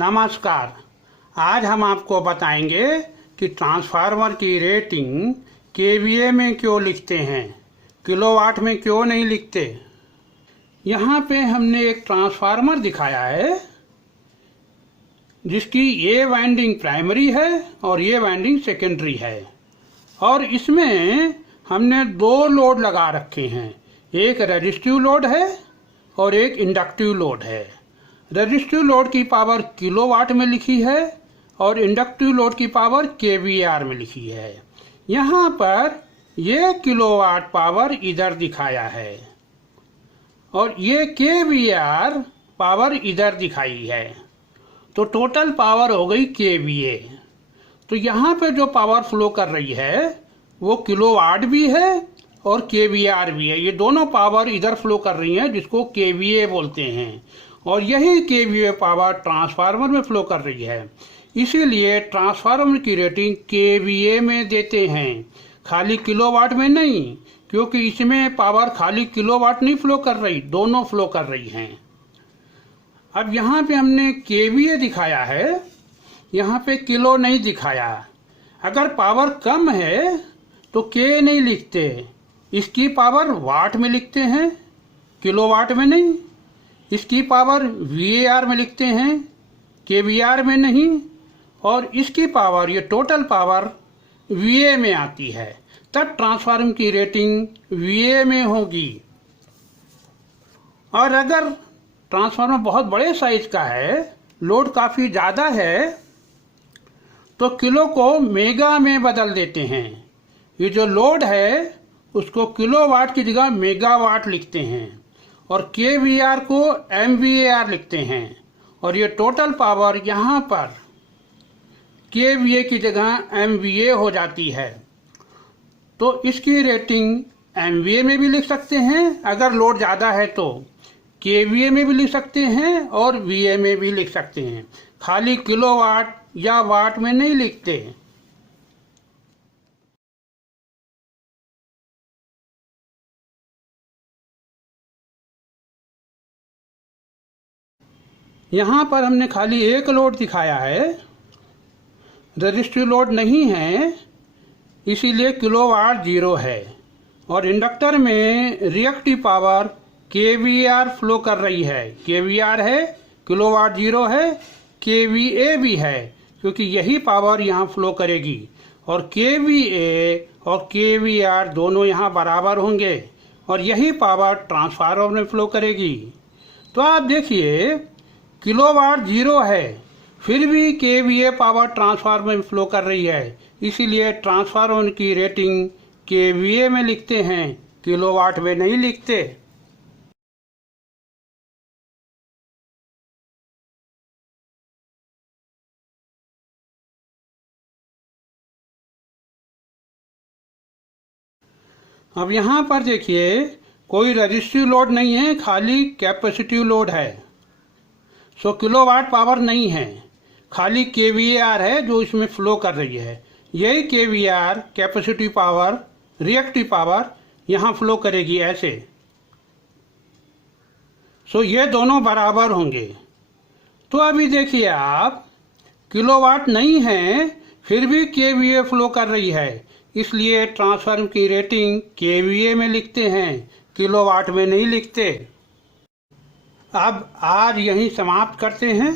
नमस्कार। आज हम आपको बताएंगे कि ट्रांसफार्मर की रेटिंग केवीए में क्यों लिखते हैं, किलोवाट में क्यों नहीं लिखते। यहाँ पे हमने एक ट्रांसफार्मर दिखाया है जिसकी ये वाइंडिंग प्राइमरी है और ये वाइंडिंग सेकेंडरी है, और इसमें हमने दो लोड लगा रखे हैं। एक रेजिस्टिव लोड है और एक इंडक्टिव लोड है। रेजिस्टिव लोड की पावर किलोवाट में लिखी है और इंडक्टिव लोड की पावर केवीआर में लिखी है। यहाँ पर ये किलोवाट पावर इधर दिखाया है और ये केवीआर पावर इधर दिखाई है, तो टोटल पावर हो गई केवीए। तो यहाँ पे जो पावर फ्लो कर रही है वो किलोवाट भी है और केवीआर भी है। ये दोनों पावर इधर फ्लो कर रही हैं जिसको केवीए बोलते हैं, और यही केवीए पावर ट्रांसफार्मर में फ्लो कर रही है। इसीलिए ट्रांसफार्मर की रेटिंग केवीए में देते हैं, खाली किलोवाट में नहीं, क्योंकि इसमें पावर खाली किलोवाट नहीं फ्लो कर रही, दोनों फ्लो कर रही हैं। अब यहाँ पे हमने केवीए दिखाया है, यहाँ पे किलो नहीं दिखाया। अगर पावर कम है तो के नहीं लिखते, इसकी पावर वाट में लिखते हैं, किलोवाट में नहीं। इसकी पावर वीएआर में लिखते हैं, केवीआर में नहीं। और इसकी पावर, ये टोटल पावर वीए में आती है, तब ट्रांसफार्मर की रेटिंग वीए में होगी। और अगर ट्रांसफार्मर बहुत बड़े साइज का है, लोड काफ़ी ज़्यादा है, तो किलो को मेगा में बदल देते हैं। ये जो लोड है उसको किलोवाट की जगह मेगावाट लिखते हैं और केवीआर को एमवीएआर लिखते हैं, और ये टोटल पावर यहाँ पर केवीए की जगह एमवीए हो जाती है। तो इसकी रेटिंग एमवीए में भी लिख सकते हैं, अगर लोड ज़्यादा है तो केवीए में भी लिख सकते हैं और वीए में भी लिख सकते हैं, खाली किलोवाट या वाट में नहीं लिखते। यहाँ पर हमने खाली एक लोड दिखाया है, रजिस्ट्री लोड नहीं है, इसीलिए किलोवाट 0 है। और इंडक्टर में रिएक्टिव पावर केवीआर फ्लो कर रही है, केवीआर है, किलोवाट 0 है, केवीए भी है, क्योंकि यही पावर यहाँ फ्लो करेगी। और केवीए और केवीआर दोनों यहाँ बराबर होंगे और यही पावर ट्रांसफार्मर में फ्लो करेगी। तो आप देखिए, किलोवाट 0 है, फिर भी केवीए पावर ट्रांसफार्मर में फ्लो कर रही है, इसीलिए ट्रांसफार्मर की रेटिंग केवीए में लिखते हैं, किलोवाट में नहीं लिखते। अब यहाँ पर देखिए, कोई रजिस्टिव लोड नहीं है, खाली कैपेसिटिव लोड है। सो किलोवाट पावर नहीं है, खाली केवीआर है जो इसमें फ्लो कर रही है। यही KVR capacitive power, reactive power यहाँ फ्लो करेगी ऐसे। सो ये दोनों बराबर होंगे। तो अभी देखिए आप, किलोवाट नहीं है फिर भी केवीए फ्लो कर रही है, इसलिए ट्रांसफार्मर की रेटिंग केवीए में लिखते हैं, किलोवाट में नहीं लिखते। अब आज यहीं समाप्त करते हैं।